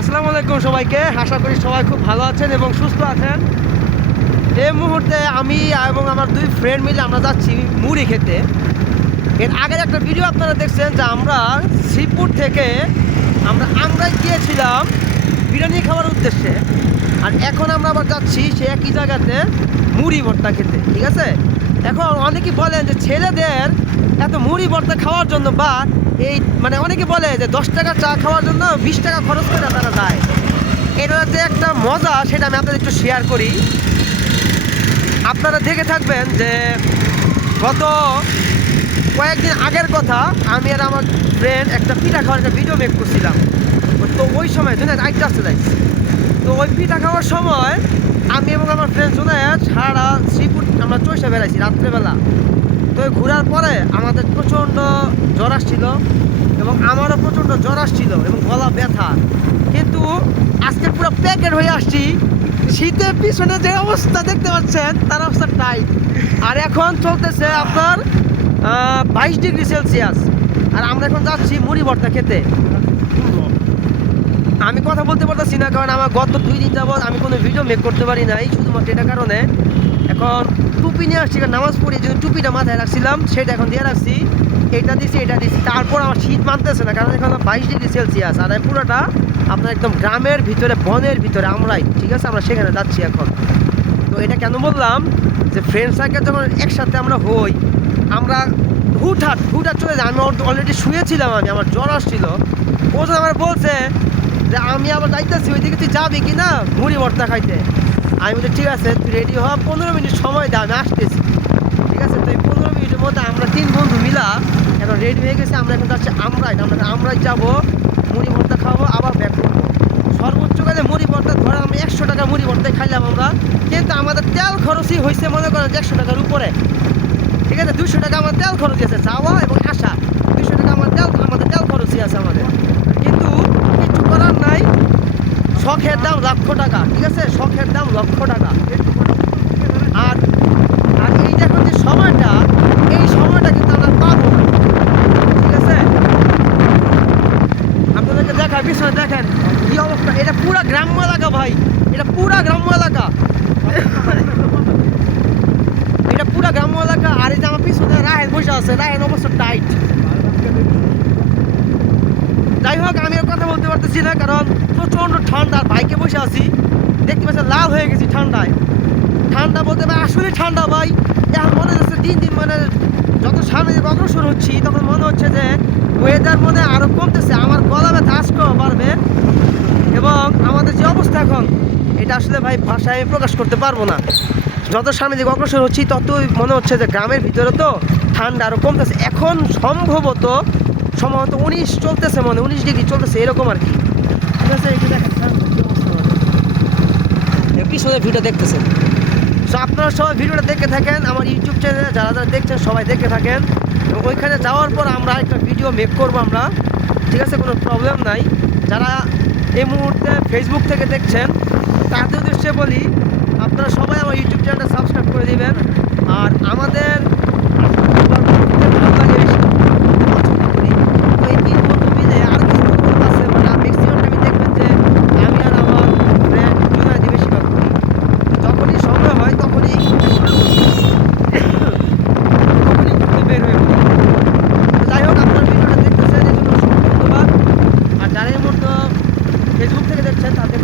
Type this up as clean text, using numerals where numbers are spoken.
আসসালামু আলাইকুম সবাইকে। আশা করি সবাই খুব ভালো আছেন এবং সুস্থ আছেন। এই মুহূর্তে আমি এবং আমার দুই ফ্রেন্ড মিলে আমরা যাচ্ছি মুড়ি খেতে। এর আগের একটা ভিডিও আপনারা দেখছেন যে আমরা শ্রীপুর থেকে আমরা আমরাই গিয়েছিলাম বিরিয়ানি খাওয়ার উদ্দেশ্যে, আর এখন আমরা আবার যাচ্ছি সে একই জায়গাতে মুড়ি ভর্তা খেতে। ঠিক আছে, এখন অনেকেই বলেন যে ছেলেদের এত মুড়ি ভর্তা খাওয়ার জন্য বা এই অনেকে বলে যে 10 টাকা চা খাওয়ার জন্য 20 টাকা খরচ করে তারা যায়। এটা যে একটা মজা সেটা আমি আপনাদের একটু শেয়ার করি। আপনারা দেখে থাকবেন যে গত কয়েকদিন আগের কথা, আমি আর আমার ফ্রেন্ড একটা পিঠা খাওয়ার একটা ভিডিও মেক করছিলাম। তো ওই সময় জুনায়েদ আইতে আসতে যাই, তো ওই পিঠা খাওয়ার সময় আমি এবং আমার ফ্রেন্ড জুনায়েদ সারা শ্রীপুর আমরা চৈশা বেড়াইছি রাত্রেবেলা। তো ঘোরার পরে আমাদের প্রচণ্ড জ্বর আসছিল এবং আমারও প্রচণ্ড জ্বর আসছিল এবং গলা ব্যথা, কিন্তু আজকে পুরো প্যাকেট হয়ে আসছি। শীতের পিছনে যে অবস্থা দেখতে পাচ্ছেন তার অবস্থা টাইট। আর এখন চলতেছে আপনার 22 ডিগ্রি সেলসিয়াস, আর আমরা এখন যাচ্ছি মুড়ি ভর্তা খেতে। আমি কথা বলতে পারতেছি না, কারণ আমার গত 2 দিন যাবৎ আমি কোনো ভিডিও মেক করতে পারি নাই, শুধুমাত্র এটা কারণে। এখন টুপি নিয়ে আসছি, নামাজ পড়ি যে টুপিটা মাথায় রাখছিলাম সেটা এখন দিয়ে রাখছি, এটা দিছি এটা দিছি। তারপর আমার শীত মানতেছে না, কারণ এখন 22 ডিগ্রি সেলসিয়াস, আর পুরোটা আপনার একদম গ্রামের ভিতরে বনের ভিতরে আমরাই। ঠিক আছে, আমরা সেখানে যাচ্ছি এখন। তো এটা কেন বললাম যে ফ্রেন্ড সার্কেল যখন একসাথে আমরা হই, আমরা হুটহাট চলে যাই। আমি অলরেডি শুয়েছিলাম, আমার জ্বর আসছিল। ও যখন আমার বলছে যে আমি আবার যাইতেছি ওইদিকে, তুই যাবি কি না মুড়ি ভর্তা খাইতে? আমি বলছি ঠিক আছে, তুই রেডি হওয়া 15 মিনিট সময় দে, আমি আসতেছি। ঠিক আছে, তো এই 15 মিনিটের মধ্যে আমরা 3 বন্ধু মিলা এখন রেডি হয়ে গেছি। আমরা এখন যাচ্ছি আমরাই যাবো, মুড়ি ভর্তা খাবো, আবার ব্যাক করবো। সর্বোচ্চ গেলে মুড়ি ভর্তা ধরে আমরা 100 টাকা মুড়ি ভর্তায় খাইলাম আমরা, কিন্তু আমাদের তেল খরচই হয়েছে মনে করেন 100 টাকার উপরে। ঠিক আছে, 200 টাকা আমার তেল খরচ আছে যাওয়া এবং আসা, 200 টাকা আমাদের তেল খরচই আছে আমাদের। কিন্তু কিছু করার নাই, শখের দাম লক্ষ টাকা। ঠিক আছে, শখের দাম লক্ষ টাকা। আর আর এই দেখুন যে সময়টা, এই সময়টা কিন্তু আমরা পাবো না। ঠিক আছে, আপনাদেরকে দেখার পিছনে দেখেন কি অবস্থা। এটা পুরা গ্রাম্য এলাকা ভাই, এটা পুরা গ্রাম্য এলাকা, এটা পুরা গ্রাম্য এলাকা। আর এই যে আমার পিছনে রাহেন বসে আছে, রাহেন অবস্থা টাইট। যাই হোক, আমি আর কথা বলতে পারতেছি না, কারণ প্রচণ্ড ঠান্ডা। বাইকে বসে আছি, দেখতে পাচ্ছেন লাল হয়ে গেছি ঠান্ডায়। ঠান্ডা বলতে ভাই আসলে ঠান্ডা ভাই। এখন মনে হচ্ছে দিন দিন যত সামনে অগ্রসর হচ্ছি তখন মনে হচ্ছে যে ওয়েদার আরও কমতেছে, আমার গলা ব্যথা আজকেও বাড়বে। এবং আমাদের যে অবস্থা এখন, এটা আসলে ভাই ভাষায় আমি প্রকাশ করতে পারবো না। যত সামনে দিকে অগ্রসর হচ্ছি ততই মনে হচ্ছে যে গ্রামের ভিতরে তো ঠান্ডা আরও কমতেছে। এখন সম্ভবত 19 চলতেছে, 19 ডিগ্রি চলতেছে এরকম আর কি। ঠিক আছে, এটা দেখেন পিছনে ভিডিও দেখতেছেন। সো আপনারা সবাই ভিডিওটা দেখে থাকেন, আমার ইউটিউব চ্যানেলে যারা যারা দেখছেন সবাই দেখে থাকেন। এবং ওইখানে যাওয়ার পর আমরা একটা ভিডিও মেক করবো আমরা। ঠিক আছে, কোনো প্রবলেম নাই। যারা এই মুহূর্তে ফেসবুক থেকে দেখছেন তাদের উদ্দেশ্যে বলি, আপনারা সবাই আমার ইউটিউব চ্যানেলটা সাবস্ক্রাইব করে দিবেন। আর আমাদের ফেসবুক থেকে দেখছেন তাদের